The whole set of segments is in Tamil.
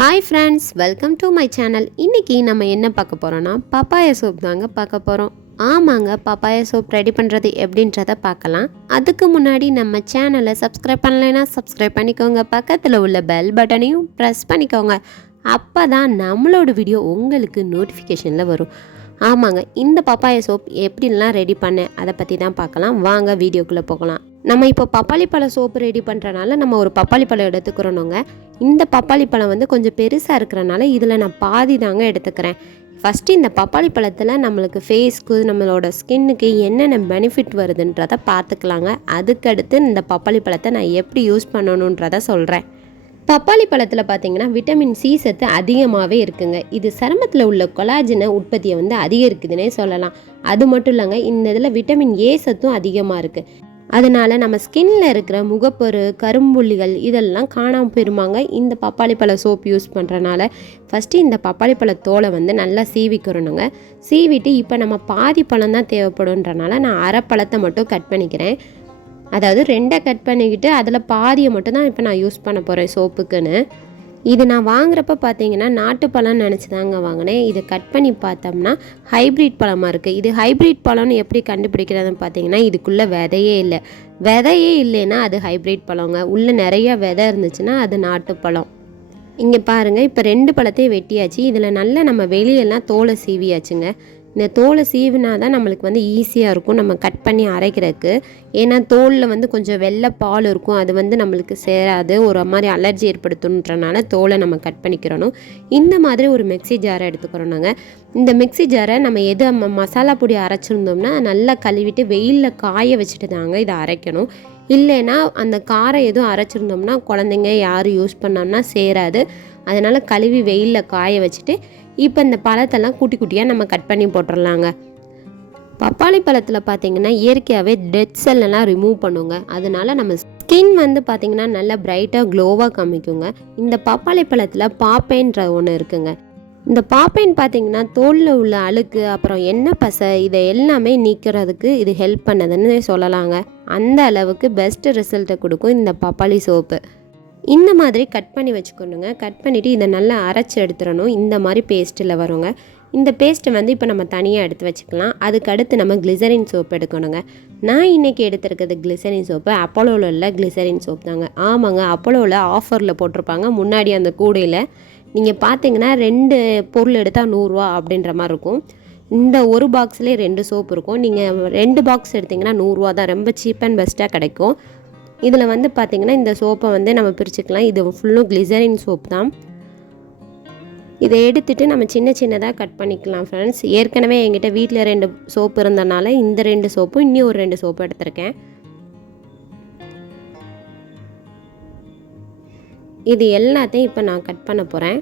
Hi friends, welcome to my channel. இன்றைக்கி நம்ம என்ன பார்க்க போகிறோன்னா பப்பாயா சோப் தாங்க பார்க்க போகிறோம். ஆமாங்க, பப்பாயா சோப் ரெடி பண்ணுறது எப்படின்றத பார்க்கலாம். அதுக்கு முன்னாடி நம்ம சேனலை சப்ஸ்கிரைப் பண்ணலைன்னா சப்ஸ்கிரைப் பண்ணிக்கோங்க. பக்கத்தில் உள்ள பெல் பட்டனையும் ப்ரெஸ் பண்ணிக்கோங்க. அப்போ தான் நம்மளோட வீடியோ உங்களுக்கு நோட்டிஃபிகேஷனில் வரும். ஆமாங்க, இந்த பப்பாயா சோப் எப்படிலாம் ரெடி பண்ணேன் அதை பற்றி தான் பார்க்கலாம். வாங்க வீடியோக்குள்ளே போகலாம். நம்ம இப்போ பப்பாளி பழம் சோப்பு ரெடி பண்ணுறனால நம்ம ஒரு பப்பாளி பழம் எடுத்துக்கிறோனுங்க. இந்த பப்பாளி பழம் வந்து கொஞ்சம் பெருசாக இருக்கிறனால இதில் நான் பாதி தாங்க எடுத்துக்கிறேன். ஃபஸ்ட்டு இந்த பப்பாளி பழத்தில் நம்மளுக்கு ஃபேஸ்க்கு நம்மளோட ஸ்கின்னுக்கு என்னென்ன பெனிஃபிட் வருதுன்றதை பார்த்துக்கலாங்க. அதுக்கடுத்து இந்த பப்பாளி பழத்தை நான் எப்படி யூஸ் பண்ணணுன்றதை சொல்கிறேன். பப்பாளி பழத்தில் பார்த்தீங்கன்னா விட்டமின் சி சத்து அதிகமாகவே இருக்குங்க. இது சருமத்தில் உள்ள கொலாஜனை உற்பத்தியை வந்து அதிகரிக்குதுன்னே சொல்லலாம். அது மட்டும் இல்லைங்க, இந்த இதில் விட்டமின் ஏ சத்தும் அதிகமாக இருக்குது. அதனால் நம்ம ஸ்கின்னில் இருக்கிற முகப்பொரு, கரும்புள்ளிகள் இதெல்லாம் காணாமல் போயிருமாங்க இந்த பப்பாளி பழ சோப் யூஸ் பண்ணுறனால. ஃபஸ்ட்டு இந்த பப்பாளி பழ தோலை வந்து நல்லா சீவிக்கிறணுங்க. சீவிட்டு இப்போ நம்ம பாதி பழம் தான் தேவைப்படுன்றனால நான் அரை பழத்தை மட்டும் கட் பண்ணிக்கிறேன். அதாவது 2 கட் பண்ணிக்கிட்டு அதில் பாதியை மட்டும் தான் இப்போ நான் யூஸ் பண்ண போகிறேன் சோப்புக்குன்னு. இது நான் வாங்குறப்ப பார்த்தீங்கன்னா நாட்டு பழம்னு நினச்சி தாங்க வாங்கினேன். இதை கட் பண்ணி பார்த்தோம்னா ஹைப்ரிட் பழமாக இருக்குது. இது ஹைப்ரிட் பழம்னு எப்படி கண்டுபிடிக்கிறதுன்னு பார்த்தீங்கன்னா இதுக்குள்ளே விதையே இல்லை. விதையே இல்லைன்னா அது ஹைப்ரிட் பழங்க. உள்ளே நிறையா விதை இருந்துச்சுன்னா அது நாட்டு பழம். இங்கே பாருங்கள், இப்போ 2 பழத்தையும் வெட்டியாச்சு. இதில் நல்லா நம்ம வெளியெல்லாம் தோலை சீவியாச்சுங்க. இந்த தோலை சீவினா தான் நம்மளுக்கு வந்து ஈஸியாக இருக்கும் நம்ம கட் பண்ணி அரைக்கிறதுக்கு. ஏன்னா தோலில் வந்து கொஞ்சம் வெள்ளை பால் இருக்கும், அது வந்து நம்மளுக்கு சேராது, ஒரு மாதிரி அலர்ஜி ஏற்படுத்துன்றனால தோலை நம்ம கட் பண்ணிக்கிறணும். இந்த மாதிரி ஒரு மிக்ஸி ஜாரை எடுத்துக்கிறோம் நாங்கள். இந்த மிக்ஸி ஜாரை நம்ம எது மசாலா பொடி அரைச்சிருந்தோம்னா நல்லா கழுவிட்டு வெயிலில் காய வச்சுட்டு தாங்க இதை அரைக்கணும். இல்லைன்னா அந்த காரம் எதுவும் அரைச்சிருந்தோம்னா குழந்தைங்க யாரும் யூஸ் பண்ணோம்னா சேராது. அதனால் கழுவி வெயிலில் காய வச்சுட்டு இப்போ இந்த பழத்தெல்லாம் குட்டி குட்டியாக நம்ம கட் பண்ணி போட்டுடலாங்க. பப்பாளி பழத்தில் பார்த்திங்கன்னா இயற்கையாகவே டெட் செல்லாம் ரிமூவ் பண்ணுங்க. அதனால நம்ம ஸ்கின் வந்து பார்த்திங்கன்னா நல்லா பிரைட்டாக க்ளோவாக காமிக்குங்க. இந்த பப்பாளி பழத்தில் பாப்பைன்ற ஒன்று இருக்குங்க. இந்த பாப்பைன் பார்த்திங்கன்னா தோலில் உள்ள அழுக்கு, அப்புறம் எண்ணெய் பசை, இதை எல்லாமே நீக்கிறதுக்கு இது ஹெல்ப் பண்ணுதுன்னு சொல்லலாங்க. அந்த அளவுக்கு பெஸ்ட் ரிசல்ட்டை கொடுக்கும் இந்த பப்பாளி சோப்பு. இந்த மாதிரி கட் பண்ணி வச்சுக்கணுங்க. கட் பண்ணிவிட்டு இதை நல்லா அரைச்சி எடுத்துடணும். இந்த மாதிரி பேஸ்ட்டில் வருங்க. இந்த பேஸ்ட்டை வந்து இப்போ நம்ம தனியாக எடுத்து வச்சுக்கலாம். அதுக்கு அடுத்து நம்ம கிளிசரின் சோப்பு எடுக்கணுங்க. நான் இன்றைக்கி எடுத்துருக்கிறது கிளிசரின் சோப்பு அப்போலோவில் உள்ள கிளிசரின் சோப் தாங்க. ஆமாங்க, அப்போலோவில் ஆஃபரில் போட்டிருப்பாங்க. முன்னாடி அந்த கூடையில் நீங்கள் பார்த்தீங்கன்னா 2 பொருள் எடுத்தால் 100 ரூபா அப்படின்ற மாதிரி இருக்கும். இந்த ஒரு பாக்ஸ்லேயே 2 சோப்பு இருக்கும். நீங்கள் 2 பாக்ஸ் எடுத்திங்கன்னா 100 ரூபா தான். ரொம்ப சீப் அண்ட் பெஸ்ட்டாக கிடைக்கும். இதில் வந்து பார்த்திங்கன்னா இந்த சோப்பை வந்து நம்ம பிரிச்சுக்கலாம். இது ஃபுல்லும் கிளிசரின் சோப் தான். இதை எடுத்துகிட்டு நம்ம சின்ன சின்னதாக கட் பண்ணிக்கலாம் ஃப்ரெண்ட்ஸ். ஏற்கனவே என்கிட்ட வீட்டில் 2 சோப்பு இருந்தனால இந்த 2 சோப்பும் இன்னும் ஒரு 2 சோப்பு எடுத்திருக்கேன். இது எல்லாத்தையும் இப்போ நான் கட் பண்ண போகிறேன்.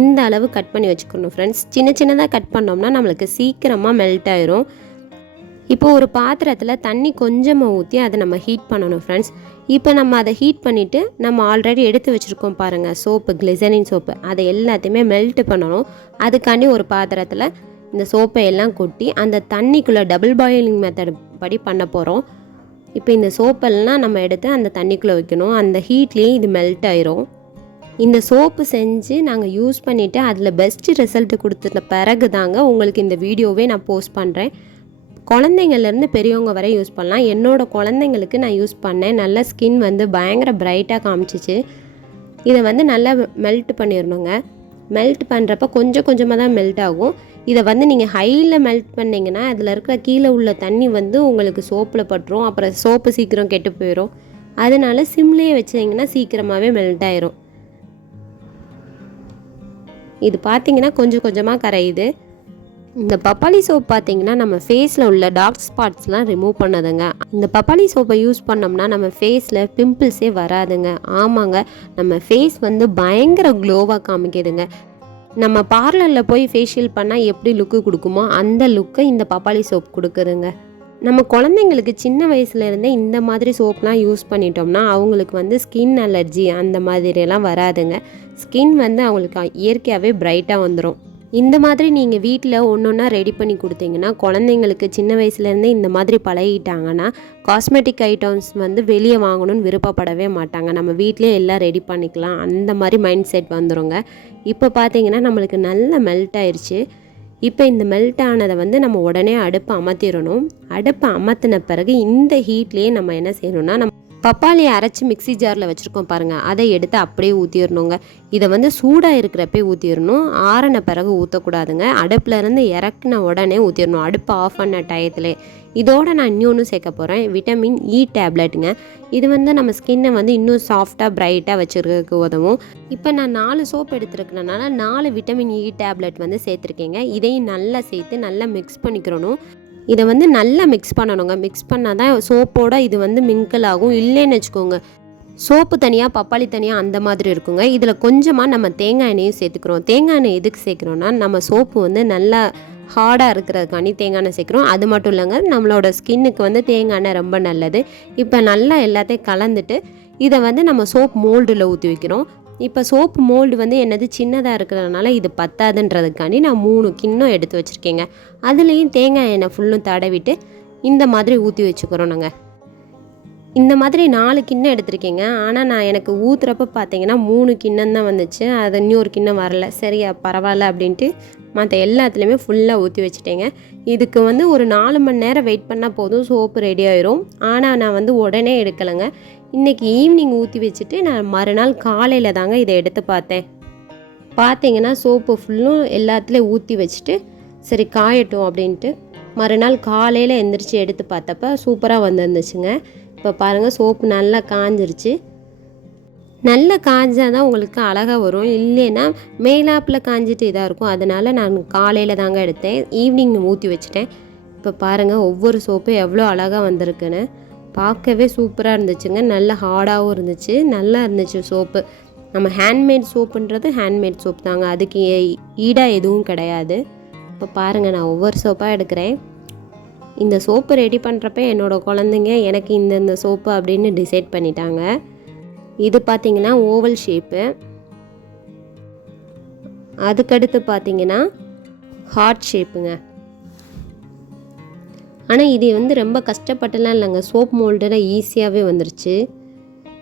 இந்த அளவு கட் பண்ணி வச்சுக்கணும் ஃப்ரெண்ட்ஸ். சின்ன சின்னதாக கட் பண்ணோம்னா நம்மளுக்கு சீக்கிரமாக மெல்ட் ஆயிரும். இப்போ ஒரு பாத்திரத்தில் தண்ணி கொஞ்சமாக ஊற்றி அதை நம்ம ஹீட் பண்ணணும் ஃப்ரெண்ட்ஸ். இப்போ நம்ம அதை ஹீட் பண்ணிவிட்டு நம்ம ஆல்ரெடி எடுத்து வச்சுருக்கோம் பாருங்கள் சோப்பு, கிளிசரின் சோப்பு, அதை எல்லாத்தையுமே மெல்ட் பண்ணணும். அதுக்காண்டி ஒரு பாத்திரத்தில் இந்த சோப்பை எல்லாம் கொட்டி அந்த தண்ணிக்குள்ளே டபுள் பாயிலிங் மெத்தட் படி பண்ண போகிறோம். இப்போ இந்த சோப்பெல்லாம் நம்ம எடுத்து அந்த தண்ணிக்குள்ளே வைக்கணும். அந்த ஹீட்லேயே இது மெல்ட் ஆயிரும். இந்த சோப்பு செஞ்சு நாங்கள் யூஸ் பண்ணிவிட்டு அதில் பெஸ்ட்டு ரிசல்ட்டு கொடுத்துட்ட பிறகு தாங்க உங்களுக்கு இந்த வீடியோவே நான் போஸ்ட் பண்ணுறேன். குழந்தைங்கள்லேருந்து பெரியவங்க வரை யூஸ் பண்ணலாம். என்னோடய குழந்தைங்களுக்கு நான் யூஸ் பண்ணேன். நல்ல ஸ்கின் வந்து பயங்கர பிரைட்டாக காமிச்சிச்சு. இதை வந்து நல்லா மெல்ட் பண்ணிடணுங்க. மெல்ட் பண்ணுறப்ப கொஞ்சம் கொஞ்சமாக தான் மெல்ட் ஆகும். இதை வந்து நீங்கள் ஹையில் மெல்ட் பண்ணிங்கன்னா அதில் இருக்கிற கீழே உள்ள தண்ணி வந்து உங்களுக்கு சோப்பில் பட்டுரும். அப்புறம் சோப்பு சீக்கிரம் கெட்டு போயிடும். அதனால சிம்லேயே வச்சிங்கன்னா சீக்கிரமாகவே மெல்ட் ஆயிரும். இது பார்த்திங்கன்னா கொஞ்சம் கொஞ்சமாக கரையுது. இந்த பப்பாளி சோப் பார்த்திங்கன்னா நம்ம ஃபேஸில் உள்ள டார்க் ஸ்பாட்ஸ்லாம் ரிமூவ் பண்ணதுங்க. இந்த பப்பாளி சோப்பை யூஸ் பண்ணோம்னா நம்ம ஃபேஸில் பிம்பிள்ஸே வராதுங்க. ஆமாங்க, நம்ம ஃபேஸ் வந்து பயங்கர க்ளோவாக காமிக்குதுங்க. நம்ம பார்லரில் போய் ஃபேஷியல் பண்ணால் எப்படி லுக்கு கொடுக்குமோ அந்த லுக்கை இந்த பப்பாளி சோப் கொடுக்குதுங்க. நம்ம குழந்தைங்களுக்கு சின்ன வயசுலேருந்தே இந்த மாதிரி சோப்லாம் யூஸ் பண்ணிட்டோம்னா அவங்களுக்கு வந்து ஸ்கின் அலர்ஜி அந்த மாதிரியெல்லாம் வராதுங்க. ஸ்கின் வந்து அவங்களுக்கு இயற்கையாகவே பிரைட்டாக வந்துடும். இந்த மாதிரி நீங்கள் வீட்டில் ஒன்றா ரெடி பண்ணி கொடுத்தீங்கன்னா குழந்தைங்களுக்கு சின்ன வயசுலேருந்தே இந்த மாதிரி பழகிட்டாங்கன்னா காஸ்மெட்டிக் ஐட்டம்ஸ் வந்து வெளியே வாங்கணும்னு விருப்பப்படவே மாட்டாங்க. நம்ம வீட்டிலே எல்லாம் ரெடி பண்ணிக்கலாம் அந்த மாதிரி மைண்ட் செட் வந்துடுங்க. இப்போ பார்த்தீங்கன்னா நம்மளுக்கு நல்லா மெல்ட் ஆயிடுச்சு. இப்போ இந்த மெல்ட் ஆனதை வந்து நம்ம உடனே அடுப்பை அமர்த்திடணும். அடுப்பை அமர்த்தின பிறகு இந்த ஹீட்லேயே நம்ம என்ன செய்யணும்னா, நம்ம பப்பாளியை அரைச்சி மிக்ஸி ஜாரில் வச்சுருக்கோம் பாருங்கள், அதை எடுத்து அப்படியே ஊற்றிடணுங்க. இதை வந்து சூடாக இருக்கிறப்பே ஊற்றிடணும். ஆறின பிறகு ஊற்றக்கூடாதுங்க. அடுப்பில் இருந்து இறக்குன உடனே ஊற்றிடணும், அடுப்பு ஆஃப் பண்ண டயத்துலே. இதோட நான் இன்னொன்று சேர்க்க போகிறேன், விட்டமின் இ டேப்லெட்டுங்க. இது வந்து நம்ம ஸ்கின்னை வந்து இன்னும் சாஃப்டாக பிரைட்டாக வச்சுருக்கிறதுக்கு உதவும். இப்போ நான் 4 சோப் எடுத்துருக்கனால 4 விட்டமின் இ டேப்லெட் வந்து சேர்த்துருக்கேங்க. இதையும் நல்லா சேர்த்து நல்லா மிக்ஸ் பண்ணிக்கிறணும். இதை வந்து நல்லா மிக்ஸ் பண்ணணுங்க. மிக்ஸ் பண்ணால் தான் சோப்போட இது வந்து மிங்கிள் ஆகும். இல்லைன்னு வச்சுக்கோங்க, சோப்பு தனியாக பப்பாளி தனியாக அந்த மாதிரி இருக்குங்க. இதில் கொஞ்சமாக நம்ம தேங்காய் எண்ணெயும் சேர்த்துக்கிறோம். தேங்காய் எண்ணெய் எதுக்கு சேர்க்குறோன்னா, நம்ம சோப்பு வந்து நல்லா ஹார்டாக இருக்கிறதுக்காண்டி தேங்காய் எண்ணெய் சேர்க்குறோம். அது மட்டும் இல்லைங்க, நம்மளோட ஸ்கின்னுக்கு வந்து தேங்காய் எண்ணெய் ரொம்ப நல்லது. இப்போ நல்லா எல்லாத்தையும் கலந்துட்டு இதை வந்து நம்ம சோப் மோல்டில் ஊற்றி வைக்கிறோம். இப்போ சோப்பு மோல்டு வந்து என்னது சின்னதாக இருக்கிறதுனால இது பத்தாதுன்றதுக்காண்டி நான் 3 கிண்ணம் எடுத்து வச்சுருக்கேங்க. அதுலேயும் தேங்காய் எண்ணெய் ஃபுல்லும் தடவிட்டு இந்த மாதிரி ஊற்றி வச்சுக்கிறோம். நாங்கள் இந்த மாதிரி 4 கிண்ணம் எடுத்திருக்கேங்க. ஆனால் நான் எனக்கு ஊற்றுறப்ப பார்த்தீங்கன்னா 3 கிண்ணம் தான் வந்துச்சு. அது இன்னொரு கிண்ணம் வரல. சரியா பரவாயில்ல அப்படின்ட்டு மற்ற எல்லாத்துலேயுமே ஃபுல்லாக ஊற்றி வச்சுட்டேங்க. இதுக்கு வந்து ஒரு 4 மணி நேரம் வெயிட் பண்ணால் போதும், சோப்பு ரெடி ஆயிரும். ஆனால் நான் வந்து உடனே எடுக்கலைங்க. இன்றைக்கி ஈவினிங் ஊற்றி வச்சுட்டு நான் மறுநாள் காலையில் தாங்க இதை எடுத்து பார்த்தேன். பார்த்தீங்கன்னா சோப்பு ஃபுல்லும் எல்லாத்துலேயும் ஊற்றி வச்சுட்டு சரி காயட்டும் அப்படின்ட்டு மறுநாள் காலையில் எந்திரிச்சு எடுத்து பார்த்தப்ப சூப்பராக வந்துருந்துச்சுங்க. இப்போ பாருங்கள் சோப்பு நல்லா காஞ்சிருச்சு. நல்லா காஞ்சால் தான் உங்களுக்கு அழகாக வரும், இல்லைன்னா மேலாப்பில் காஞ்சிட்டு இதாக இருக்கும். அதனால் நான் காலையில் தாங்க எடுத்தேன், ஈவினிங் ஊற்றி வச்சுட்டேன். இப்போ பாருங்கள் ஒவ்வொரு சோப்பும் எவ்வளோ அழகாக வந்திருக்குன்னு. பார்க்கவே சூப்பராக இருந்துச்சுங்க. நல்ல ஹார்டாகவும் இருந்துச்சு, நல்லா இருந்துச்சு சோப்பு. நம்ம ஹேண்ட்மேட் சோப்புன்றது ஹேண்ட்மேட் சோப் தாங்க, அதுக்கு ஈடாக எதுவும் கிடையாது. இப்போ பாருங்கள் நான் ஒவ்வொரு சோப்பாக எடுக்கிறேன். இந்த சோப்பு ரெடி பண்ணுறப்ப என்னோடய குழந்தைங்க எனக்கு இந்த சோப்பு அப்படின்னு டிசைட் பண்ணிட்டாங்க. இது பார்த்திங்கன்னா ஓவல் ஷேப்பு, அதுக்கடுத்து பார்த்திங்கன்னா ஹார்ட் ஷேப்புங்க. ஆனால் இது வந்து ரொம்ப கஷ்டப்பட்டுலாம் இல்லைங்க, சோப் மோல்டில் ஈஸியாகவே வந்துருச்சு.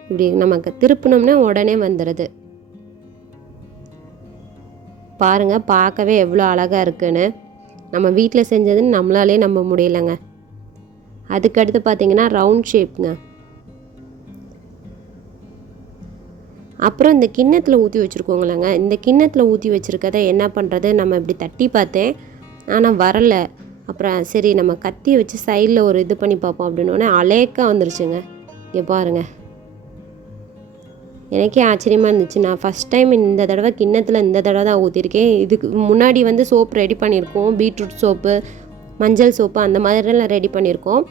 இப்படி நமக்கு திருப்பினோம்னா உடனே வந்துடுது. பாருங்கள் பார்க்கவே எவ்வளோ அழகாக இருக்குன்னு. நம்ம வீட்டில் செஞ்சதுன்னு நம்மளாலே நம்ப முடியலைங்க. அதுக்கடுத்து பார்த்திங்கன்னா ரவுண்ட் ஷேப்புங்க. அப்புறம் இந்த கிண்ணத்தில் ஊற்றி வச்சுருக்கோங்களேங்க, இந்த கிண்ணத்தில் ஊற்றி வச்சுருக்கதை என்ன பண்ணுறது, நம்ம இப்படி தட்டி பார்த்தேன் ஆனால் வரலை. அப்புறம் சரி நம்ம கத்தியை வச்சு சைடில் ஒரு இது பண்ணி பார்ப்போம் அப்படின்னோடனே அலேக்காக வந்துருச்சுங்க. இங்கே பாருங்கள், எனக்கே ஆச்சரியமாக இருந்துச்சு. நான் ஃபஸ்ட் டைம் இந்த தடவை கிண்ணத்தில் இந்த தடவை தான் ஊற்றிருக்கேன். இதுக்கு முன்னாடி வந்து சோப் ரெடி பண்ணியிருக்கோம், பீட்ரூட் சோப்பு, மஞ்சள் சோப்பு அந்த மாதிரிலாம் ரெடி பண்ணியிருக்கோம்.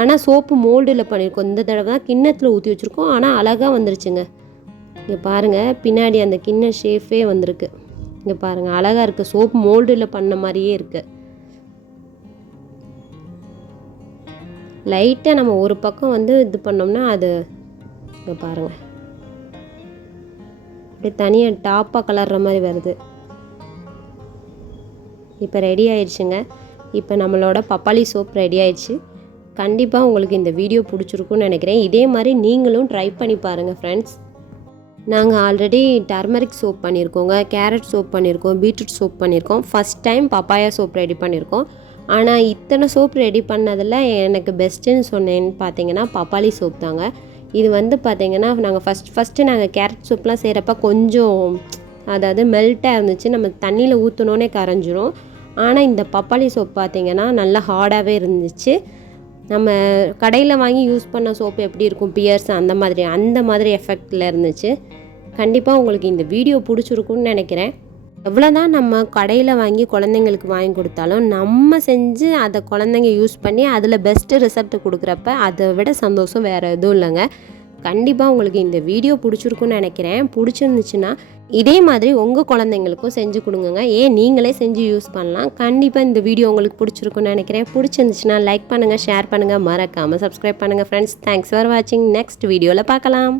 ஆனால் சோப்பு மோல்டில் பண்ணியிருக்கோம். இந்த தடவை தான் கிண்ணத்தில் ஊற்றி வச்சுருக்கோம். ஆனால் அழகாக வந்துருச்சுங்க. இங்கே பாருங்கள் பின்னாடி அந்த கிண்ண ஷேஃபே வந்திருக்கு. இங்கே பாருங்கள் அழகாக இருக்குது, சோப்பு மோல்டில் பண்ண மாதிரியே இருக்குது. லைட்டாக நம்ம ஒரு பக்கம் வந்து இது பண்ணோம்னா அது இங்கே பாருங்கள் அப்படியே தனியாக டாப்பாக கலர்ற மாதிரி வருது. இப்போ ரெடி ஆயிடுச்சுங்க. இப்போ நம்மளோட பப்பாளி சோப் ரெடி ஆயிடுச்சு. கண்டிப்பாக உங்களுக்கு இந்த வீடியோ பிடிச்சிருக்குன்னு நினைக்கிறேன். இதே மாதிரி நீங்களும் ட்ரை பண்ணி பாருங்கள் ஃப்ரெண்ட்ஸ். நாங்கள் ஆல்ரெடி டர்மரிக் சோப் பண்ணியிருக்கோங்க, கேரட் சோப் பண்ணியிருக்கோம், பீட்ரூட் சோப் பண்ணியிருக்கோம், first time papaya soap ready பண்ணியிருக்கோம். ஆனால் இத்தனை சோப் ரெடி பண்ணதில் எனக்கு பெஸ்ட்டுன்னு சொன்னேன்னு பார்த்தீங்கன்னா பப்பாளி சோப் தாங்க. இது வந்து பார்த்திங்கன்னா நாங்கள் ஃபஸ்ட்டு நாங்கள் கேரட் சோப்லாம் செய்கிறப்ப கொஞ்சம் அதாவது மெல்ட்டாக இருந்துச்சு, நம்ம தண்ணியில் ஊற்றினோன்னே கரைஞ்சிரும். ஆனால் இந்த பப்பாளி சோப் பார்த்திங்கன்னா நல்லா ஹார்டாகவே இருந்துச்சு. நம்ம கடையில் வாங்கி யூஸ் பண்ண சோப்பு எப்படி இருக்கும், பியர்ஸ் அந்த மாதிரி எஃபெக்டில் இருந்துச்சு. கண்டிப்பாக உங்களுக்கு இந்த வீடியோ பிடிச்சிருக்குன்னு நினைக்கிறேன். எவ்வளோதான் நம்ம கடையில் வாங்கி குழந்தைங்களுக்கு வாங்கி கொடுத்தாலும் நம்ம செஞ்சு அதை குழந்தைங்க யூஸ் பண்ணி அதில் பெஸ்ட்டு ரிசல்ட் கொடுக்குறப்ப அதை விட சந்தோஷம் வேறு எதுவும் இல்லைங்க. கண்டிப்பாக உங்களுக்கு இந்த வீடியோ பிடிச்சிருக்குன்னு நினைக்கிறேன். பிடிச்சிருந்துச்சுன்னா இதே மாதிரி உங்கள் குழந்தைங்களுக்கும் செஞ்சு கொடுங்க, ஏன் நீங்களே செஞ்சு யூஸ் பண்ணலாம். கண்டிப்பாக இந்த வீடியோ உங்களுக்கு பிடிச்சிருக்குன்னு நினைக்கிறேன். பிடிச்சிருந்துச்சுன்னா லைக் பண்ணுங்கள், ஷேர் பண்ணுங்கள், மறக்காமல் சப்ஸ்கிரைப் பண்ணுங்கள் ஃப்ரெண்ட்ஸ். தேங்க்ஸ் ஃபார் வாட்சிங். நெக்ஸ்ட் வீடியோவில் பார்க்கலாம்.